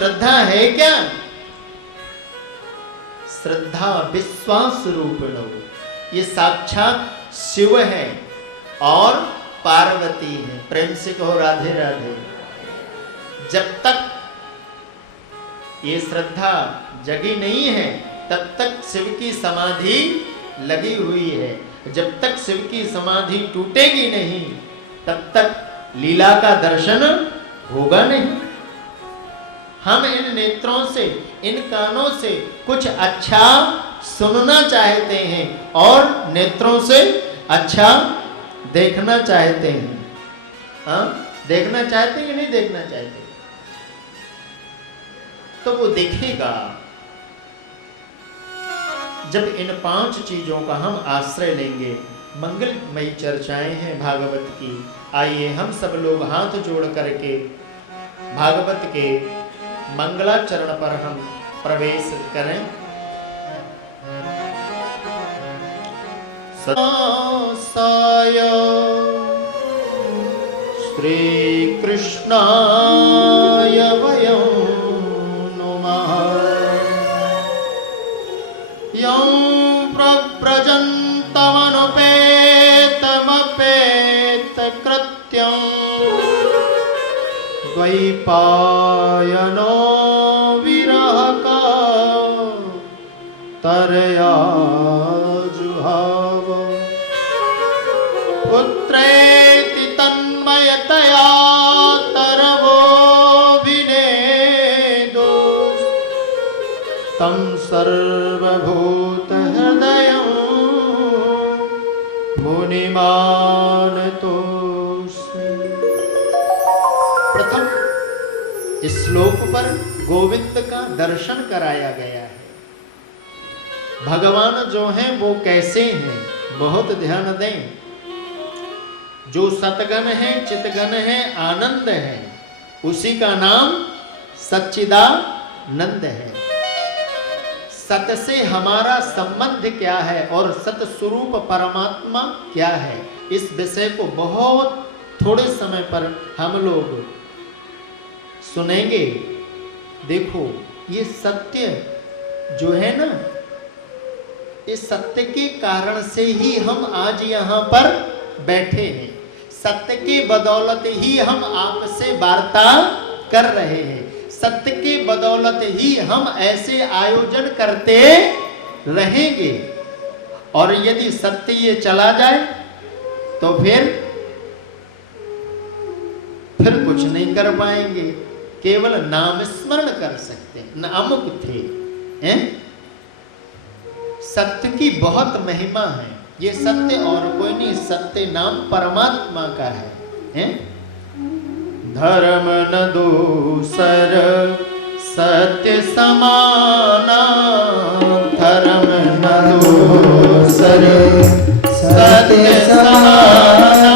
श्रद्धा है क्या? श्रद्धा विश्वास रूपिणो, ये साक्षात शिव है और पार्वती है। प्रेम से कहो राधे राधे। जब तक ये श्रद्धा जगी नहीं है तब तक शिव की समाधि लगी हुई है। जब तक शिव की समाधि टूटेगी नहीं तब तक लीला का दर्शन होगा नहीं। हम इन नेत्रों से, इन कानों से कुछ अच्छा सुनना चाहते हैं और नेत्रों से अच्छा देखना चाहते हैं। हाँ, देखना चाहते हैं कि नहीं देखना चाहते? तो वो दिखेगा जब इन 5 चीजों का हम आश्रय लेंगे। मंगलमयी चर्चाएं हैं भागवत की। आइए हम सब लोग हाथ जोड़ करके भागवत के मंगलाचरण पर हम प्रवेश करें। साय श्री कृष्णाय वयं नुमः यं प्रव्रजन्तमनुपेतमपेतकृत्यं द्वैपायनो विरहकातरया जुहाव पुत्रेति तन्मयतया तरवोऽभिनेदो तं सर्वभूतहृदयं मुनिमानतोऽस्मि। प्रथम इस श्लोक पर गोविंद का दर्शन कराया गया है। भगवान जो हैं वो कैसे हैं, बहुत ध्यान दें। जो सतगन है, चितगन है, आनंद है, उसी का नाम सच्चिदानंद है। सत से हमारा संबंध क्या है और सत स्वरूप परमात्मा क्या है, इस विषय को बहुत थोड़े समय पर हम लोग सुनेंगे। देखो, ये सत्य जो है ना, इस सत्य के कारण से ही हम आज यहाँ पर बैठे हैं। सत्य के बदौलत ही हम आपसे वार्ता कर रहे हैं। सत्य के बदौलत ही हम ऐसे आयोजन करते रहेंगे। और यदि सत्य ये चला जाए तो फिर कुछ नहीं कर पाएंगे, केवल नाम स्मरण कर सकते हैं। न अमुक थे हैं? सत्य की बहुत महिमा है। ये सत्य और कोई नहीं, सत्य नाम परमात्मा का है? धर्म न दूसर सत्य समाना, धर्म न दूसर सत्य समाना,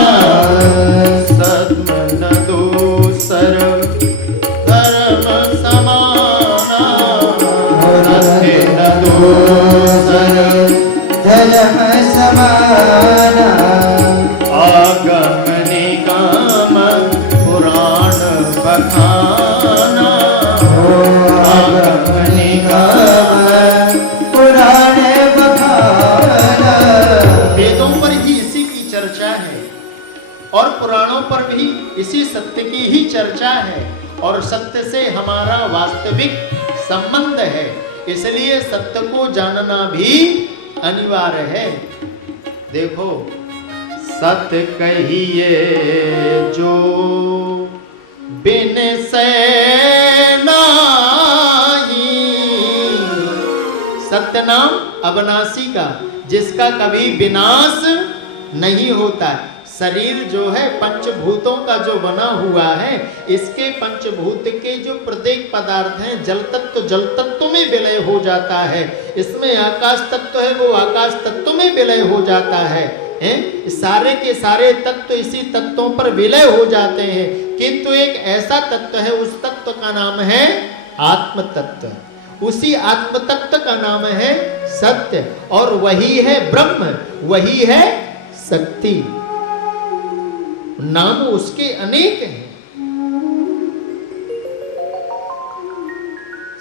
सत्य न दूसर धर्म समाना, सत्य न दूसर धर्म समाना। आगम निगम पुराण बखाना, आगम निगम पुराण बखाना। वेदों पर ही इसी की चर्चा है और पुराणों पर भी इसी सत्य की ही चर्चा है और सत्य से हमारा वास्तविक संबंध है। इसलिए सत्य को जानना भी अनिवार्य है। देखो, सत्य कहिए जो बिन से नाही, सत्य नाम अविनाशी का, जिसका कभी विनाश नहीं होता। शरीर जो है पंचभूतों का जो बना हुआ है, इसके पंचभूत के जो प्रत्येक पदार्थ हैं, जल तत्व में विलय हो जाता है। इसमें आकाश तत्व है, वो आकाश तत्व में विलय हो जाता है। सारे के सारे तत्व इसी तत्वों पर विलय हो जाते हैं, किंतु एक ऐसा तत्व है, उस तत्व का नाम है आत्म तत्व। उसी आत्म तत्व का नाम है सत्य और वही है ब्रह्म, वही है शक्ति। नाम उसके अनेक हैं।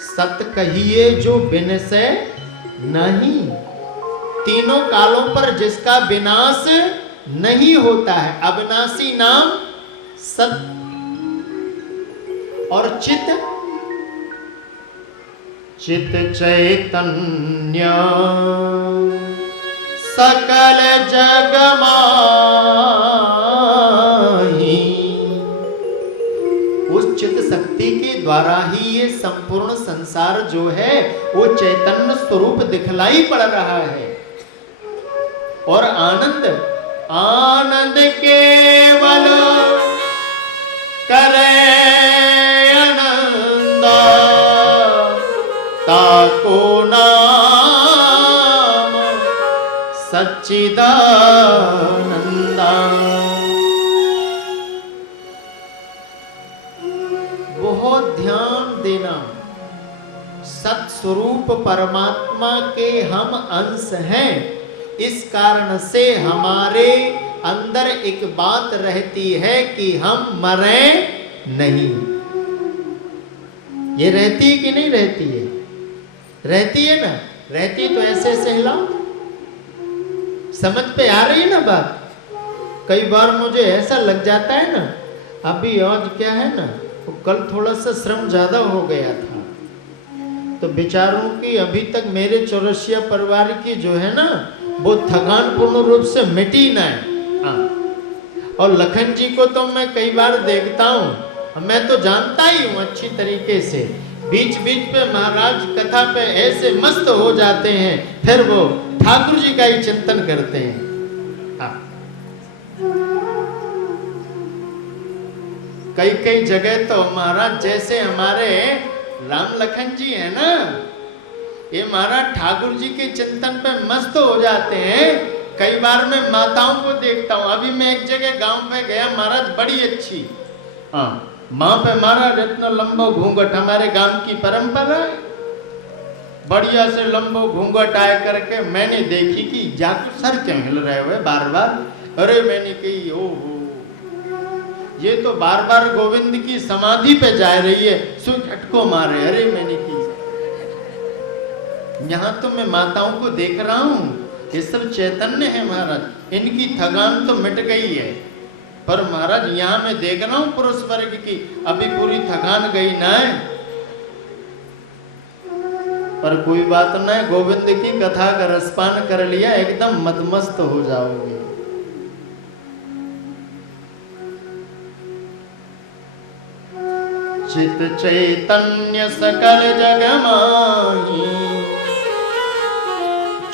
सत कहिए जो विनशय नहीं। तीनों कालों पर जिसका विनाश नहीं होता है, अविनाशी नाम सत। और चित चित चैतन्य सकल जग माही। उस चित शक्ति के द्वारा ही ये संपूर्ण संसार जो है वो चैतन्य स्वरूप दिखलाई पड़ रहा है। और आनंद आनंद केवल करे आनंद, ताको नाम सच्चिदानंदा। बहुत ध्यान देना, सत्स्वरूप परमात्मा के हम अंश हैं। इस कारण से हमारे अंदर एक बात रहती है कि हम मरे नहीं। ये रहती है कि नहीं रहती है? रहती है ना? रहती तो ऐसे हिलाओ, समझ पे आ रही है ना बात? कई बार मुझे ऐसा लग जाता है ना, अभी आज क्या है ना, तो कल थोड़ा सा श्रम ज्यादा हो गया था, तो बेचारों की अभी तक मेरे चौरसिया परिवार की जो है ना वो थकान पूर्ण रूप से मिटी ना है। हाँ। और लखन जी को तो मैं कई बार देखता हूँ, मैं तो जानता ही हूँ अच्छी तरीके से, बीच बीच पे महाराज कथा पे ऐसे मस्त हो जाते हैं, फिर वो ठाकुर जी का ही चिंतन करते हैं। हाँ। कई कई जगह तो महाराज जैसे हमारे राम लखन जी है ना, ये महाराज ठाकुर जी के चिंतन पे मस्त हो जाते हैं। कई बार मैं माताओं को देखता हूँ, अभी मैं एक जगह गांव पे गया महाराज, बड़ी अच्छी, हाँ, माँ पे महाराज इतना लंबो घूंघट, हमारे गांव की परंपरा है, बढ़िया से लंबो घूंघट आए करके मैंने देखी कि जाकर सर क्यों हिल रहे हुए बार बार। अरे मैंने कही ओहो, ये तो बार बार गोविंद की समाधि पे जा रही है, सो झटको मारे। अरे मैंने की, यहाँ तो मैं माताओं को देख रहा हूँ, ये सब चैतन्य है महाराज, इनकी थकान तो मिट गई है, पर महाराज यहाँ मैं देख रहा हूँ पुरुष वर्ग की अभी पूरी थकान गई ना है। पर कोई बात ना है, गोविंद की कथा का रसपान कर लिया एकदम मदमस्त हो जाओगे। चित चैतन्य सकल जग माही।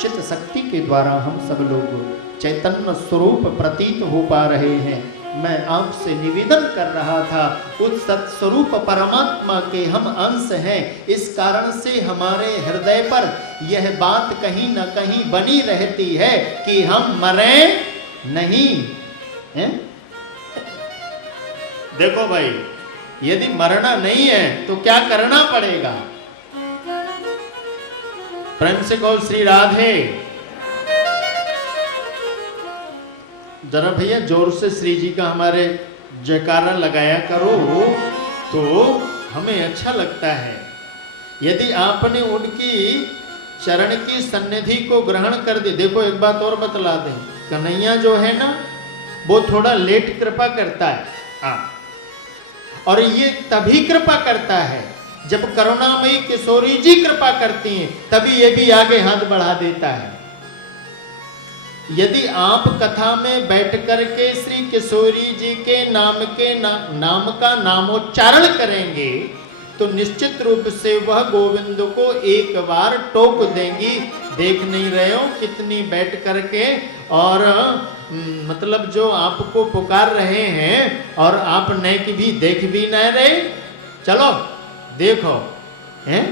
चित शक्ति के द्वारा हम सब लोग चैतन्य स्वरूप प्रतीत हो पा रहे हैं। मैं आपसे निवेदन कर रहा था, उस सत्स्वरूप परमात्मा के हम अंश हैं, इस कारण से हमारे हृदय पर यह बात कहीं न कहीं बनी रहती है कि हम मरे नहीं हैं? देखो भाई, यदि मरना नहीं है तो क्या करना पड़ेगा? प्रेम से कहो श्री राधे। जरा भैया जोर से श्री जी का हमारे जयकारा लगाया करो, तो हमें अच्छा लगता है। यदि आपने उनकी चरण की सन्निधि को ग्रहण कर दी, देखो एक बात और बतला दें, कन्हैया जो है ना वो थोड़ा लेट कृपा करता है, हाँ, और ये तभी कृपा करता है जब करुणामयी किशोरी जी कृपा करती हैं, तभी ये भी आगे हाथ बढ़ा देता है। यदि आप कथा में बैठ करके श्री किशोरी जी के नाम का नामोच्चारण करेंगे तो निश्चित रूप से वह गोविंद को एक बार टोक देंगी। देख नहीं रहे हो कितनी बैठ करके, और मतलब जो आपको पुकार रहे हैं और आप नेक भी देख भी नहीं रहे, चलो देखो हैं,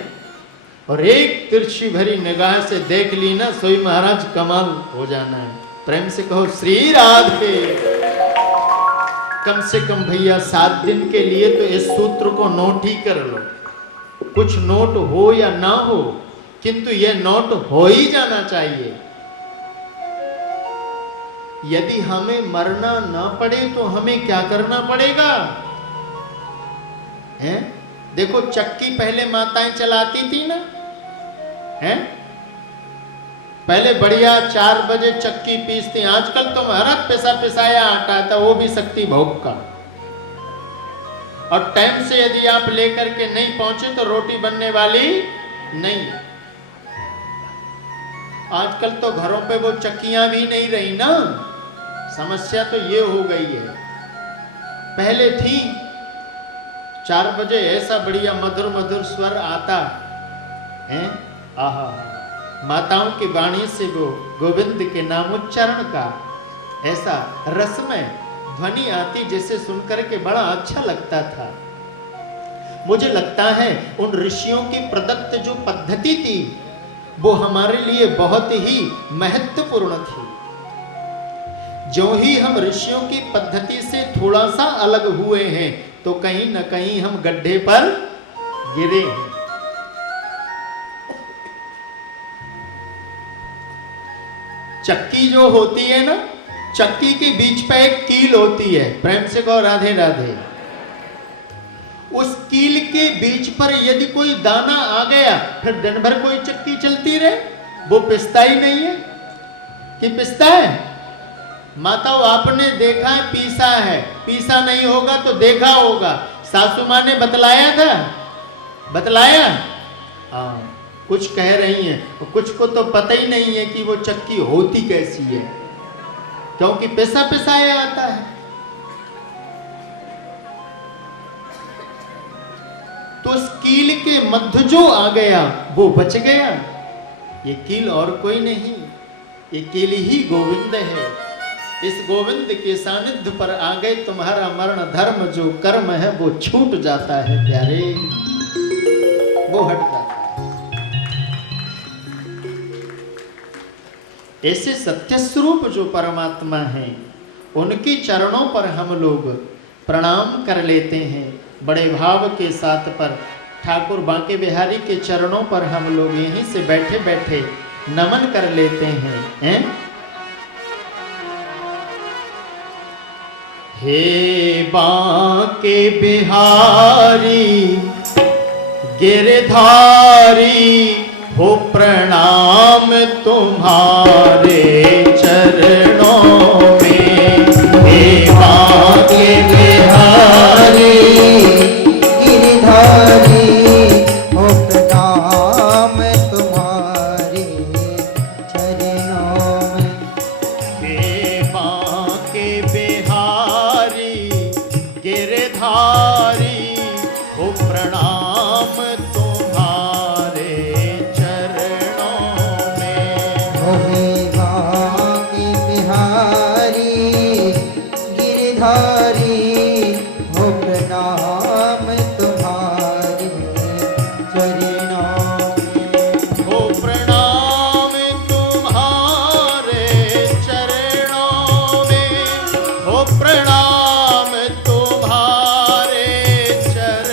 और एक तिरछी भरी निगाह से देख ली ना, सोई महाराज कमाल हो जाना है। प्रेम से कहो श्री राधे। कम से कम भैया 7 दिन के लिए तो इस सूत्र को नोट ही कर लो, कुछ नोट हो या ना हो, किंतु यह नोट हो ही जाना चाहिए। यदि हमें मरना ना पड़े तो हमें क्या करना पड़ेगा? हैं? देखो चक्की पहले माताएं चलाती थी ना, हैं? पहले बढ़िया 4 बजे चक्की पीसती, आजकल तो हरक पिसा पिसाया आटा आता, वो भी शक्ति भोग का। और टाइम से यदि आप लेकर के नहीं पहुंचे तो रोटी बनने वाली नहीं। आजकल तो घरों पे वो चक्कियां भी नहीं रही ना, समस्या तो ये हो गई है। पहले थी 4 बजे ऐसा बढ़िया मधुर मधुर स्वर आता है, आहा, माताओं की वाणी से वो गोविंद के नामोच्चारण का ऐसा रसमय ध्वनि आती, जिसे सुनकर के बड़ा अच्छा लगता था। मुझे लगता है उन ऋषियों की प्रदत्त जो पद्धति थी वो हमारे लिए बहुत ही महत्वपूर्ण थी। जो ही हम ऋषियों की पद्धति से थोड़ा सा अलग हुए हैं तो कहीं न कहीं हम गड्ढे पर गिरे हैं। चक्की जो होती है ना, चक्की के बीच पे एक कील होती है, प्रेम से कहो राधे राधे। उस कील के बीच पर यदि कोई दाना आ गया, फिर दिन भर कोई चक्की चलती रहे, वो पिसता ही नहीं है कि पिसता है? माताओं आपने देखा है पीसा है, पीसा नहीं होगा तो देखा होगा, सासू माँ ने बतलाया था, बतलाया? हाँ, कुछ कह रही हैं, कुछ को तो पता ही नहीं है कि वो चक्की होती कैसी है, क्योंकि पिसा पिसाया आता है। तो उस कील के मध्य जो आ गया वो बच गया। ये कील और कोई नहीं, ये कील ही गोविंद है। इस गोविंद के सानिध्य पर आ गए, तुम्हारा मरण धर्म जो कर्म है वो छूट जाता है प्यारे, वो हट जाता है। ऐसे सत्य स्वरूप जो परमात्मा है, उनके चरणों पर हम लोग प्रणाम कर लेते हैं बड़े भाव के साथ। पर ठाकुर बांके बिहारी के चरणों पर हम लोग यहीं से बैठे बैठे नमन कर लेते हैं। हे बांके बिहारी गिरधारी, हो प्रणाम तुम्हारे चरणों में। हे बांके बिहारी गिरधारी, हो प्रणाम तुम्हारे चरणों में। हे बांके बिहारी गिरधारी, हो प्रणाम तुम्हारे चरणों में। हे बांके बिहारी गिरधारी, हो प्रणाम तुम्हारे चरणों में। हो प्रणाम तुम्हारे चरणों में, हो प्रणाम तुम्हारे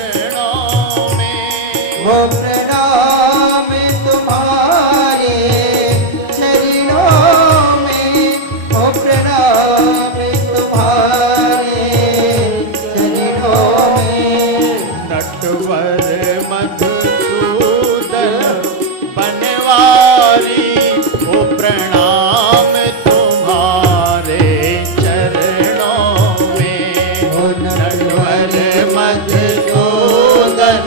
चरणों में। हो प्रणाम तुम्हारे चरणों में। हो प्रणाम तुम्हारे चरणों में। नटवर मधुसूदन बनवारी, हो प्रणाम तुम्हारे चरणों में। हो नटवर मधुसूदन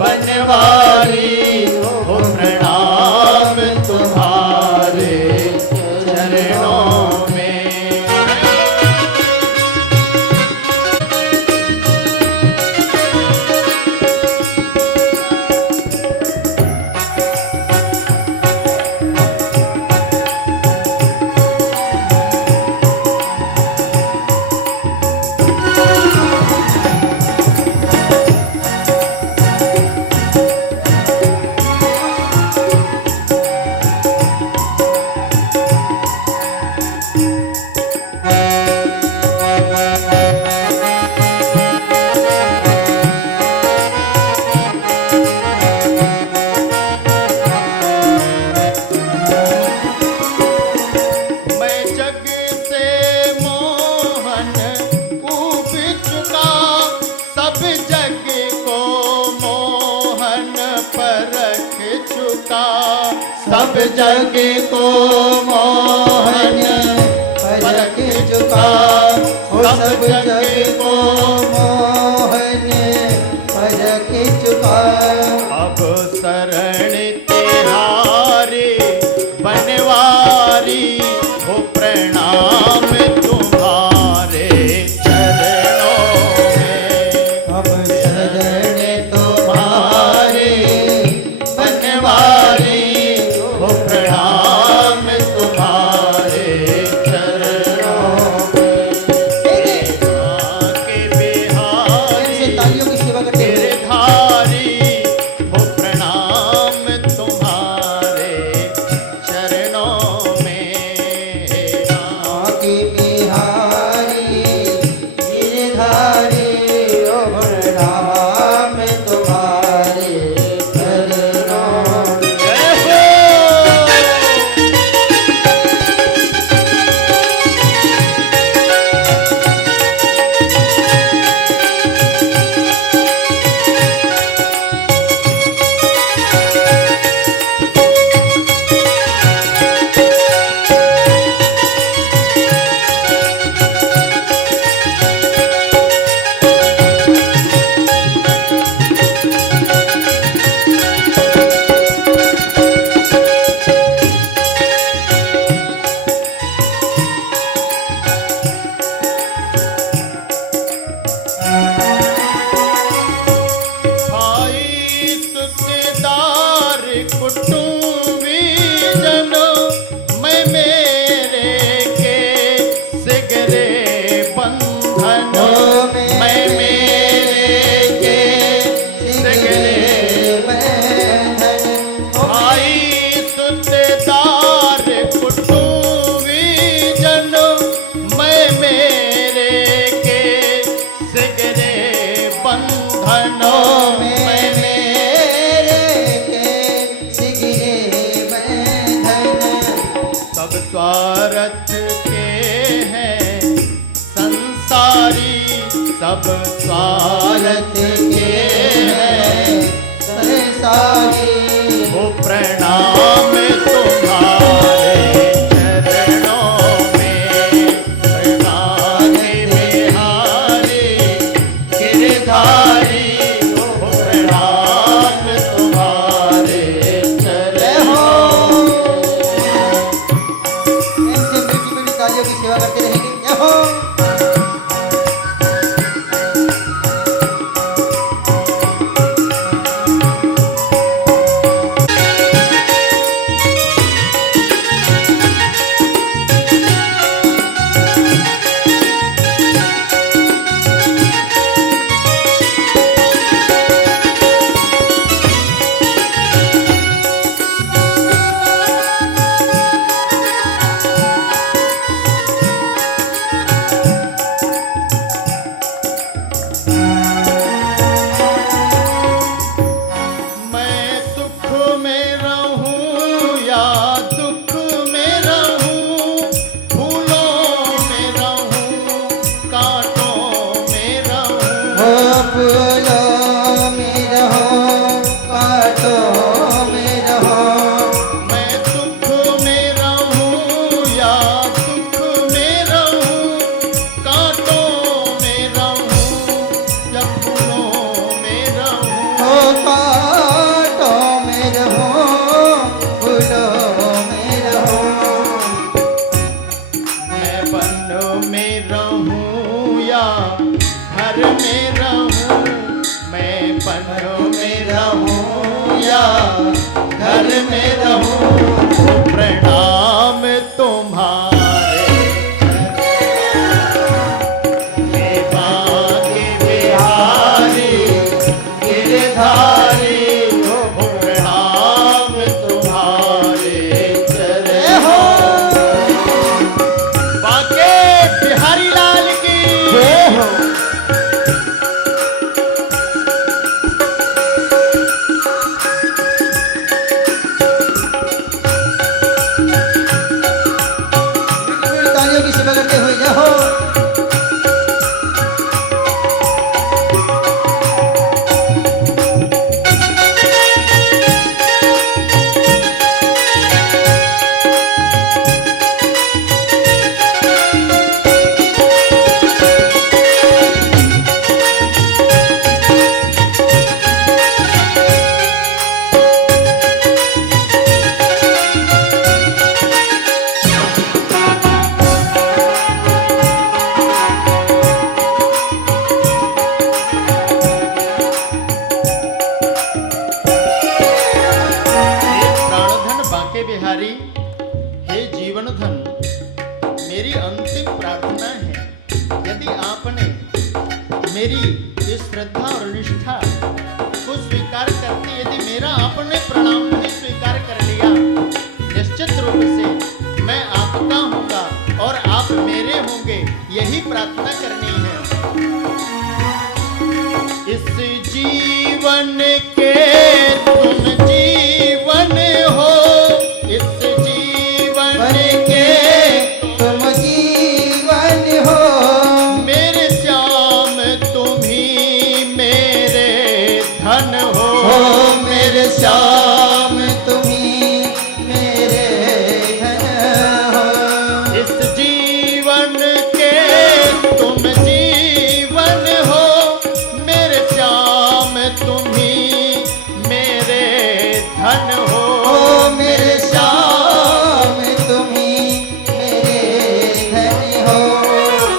बनवारी, हो प्रणाम तुम्हारे चरणों में। परख चुका सब जग को मोहन परख चुका हो सब जग को मोहन परख चुका अब शरण तिहारी बनवारी हो प्रणाम तुम्हारे चरणों में अब शरण तुम्हारे बनवारी हो प्रणाम तुम्हारे चरणों तेरे के बिहारी से तालियों की सेवा करते हुए गिरधारी हो प्रणाम तुम्हारे चरणों में आके बिहारी गिरधारी ओ प्रणाम तुम्हारे चरणों में। जय हो भाई तुतेदार कुटुंबी जनो मैं मेरे के सिगरे बंधन मैं मेरे के सिगरे भाई तुतेदार कुटुंबी जनो मैं मेरे के सिगरे बंधनों में सब स्वार्थ के हैं संसारी सब स्वार्थ के हैं हो प्रणाम तुम्हारे चरणों में प्रणाम बिहारी गिरधारी हो प्रणाम तुम्हारे चरणों तालियों की सेवा करते रहेंगे जय हो मैं सुख में रहूं या दुख में रहूं फूलों में रहूं कांटों में रहूं हो फूलों में रहो कांटों में रहो मैं सुख में रहूं या दुख में रहूं कांटों में रहूं या फूलों में रहूं हो कांटों में रहो फूलों में रहो मैं वन में रहूं या घर में रहूं मैं वन में रहूं या घर में रहूं तो प्रणाम तुम्हारे के बिहारी गिरधारी हो प्रणाम तुम्हारे चरण हो बाके बिहारी लाल की जय हो मेरी इस श्रद्धा और निष्ठा को स्वीकार करते, यदि मेरा आपने प्रणाम नहीं स्वीकार कर लिया, निश्चित रूप से मैं आपका होऊंगा और आप मेरे होंगे, यही प्रार्थना करनी है। इस जीवन के तुम जीवन हो, इस जीवन के तुम जीवन हो, मेरे श्याम तुम ही मेरे धन हो, मेरे श्याम तुम्ही मेरे धन हो। इस जीवन के तुम जीवन हो, मेरे श्याम तुम ही मेरे धन हो, मेरे श्याम तुम्ही मेरे धन हो।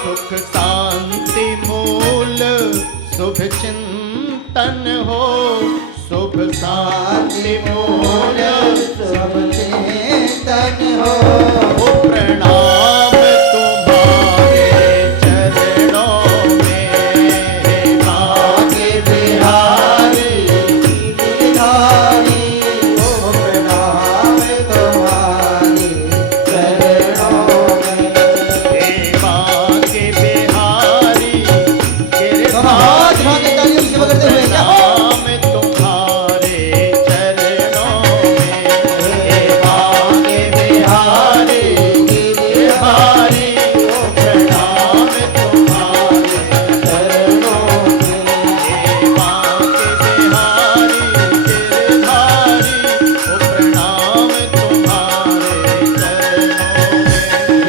सुख शांति मूल शुभ चिंतन हो, शुभ शांति मूल सब चिंतन हो। ओ प्रणाम तुम्हारे चरणों में, आगे बिहारी गिरधारी, ओ प्रणाम तुम्हारे चरणों में। देवा के बिहारी हाथ उठा के तालियों की सेवा करते हुए क्या हो? प्रणाम तुम्हारे चरणों में, देवा के बिहारी गिरधारी, ओ प्रणाम तुम्हारे चरणों में। देवा के बिहारी गिरधारी, ओ प्रणाम तुम्हारे चरणों में।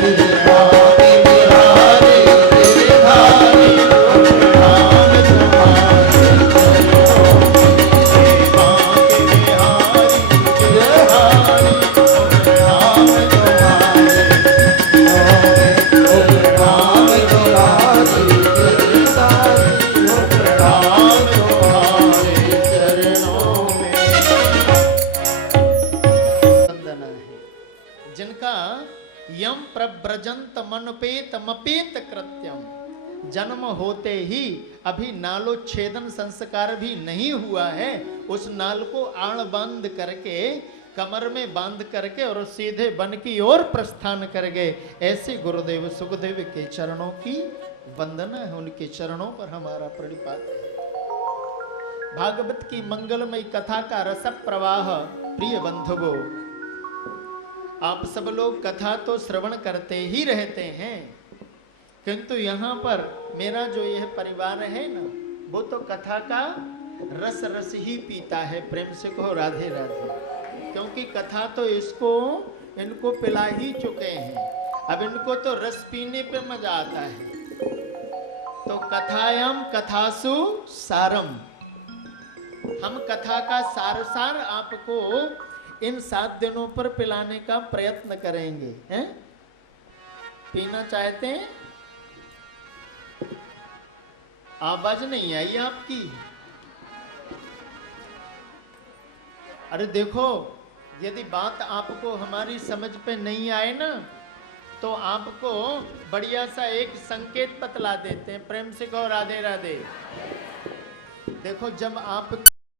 गिरधा के बिहारी गिरधारी, प्रणाम तुम्हारे चरणों में। देवा के बिहारी गिरधारी, ओ प्रणाम तुम्हारे ओ प्रणाम तुम्हारी गिरधारी, ओ प्रणाम तुम्हारे चरणों में। वंदना है जिनका यम प्रव्रजंत मनुपेत मपेत कृत्यम, जन्म होते ही अभी नालोच्छेदन संस्कार भी नहीं हुआ है, उस नाल को आण बांध करके कमर में बांध करके और सीधे वन की ओर प्रस्थान कर गए। ऐसे गुरुदेव सुखदेव के चरणों की वंदना है, उनके चरणों पर हमारा प्रणिपात है। भागवत की मंगलमय कथा का रस प्रवाह प्रिय बंधुओं, आप सब लोग कथा तो श्रवण करते ही रहते हैं, किंतु यहाँ पर मेरा जो यह परिवार है ना, वो तो कथा का रस रस ही पीता है। प्रेम से कहो राधे राधे। क्योंकि कथा तो इनको पिला ही चुके हैं, अब इनको तो रस पीने पे मजा आता है। तो कथायाम कथासु सारम, हम कथा का सार आपको इन 7 दिनों पर पिलाने का प्रयत्न करेंगे। हैं? पीना चाहते हैं? आवाज नहीं आई आपकी। अरे देखो, यदि बात आपको हमारी समझ पे नहीं आए ना, तो आपको बढ़िया सा एक संकेत बतला देते हैं। प्रेम से कहो राधे राधे। देखो, जब आप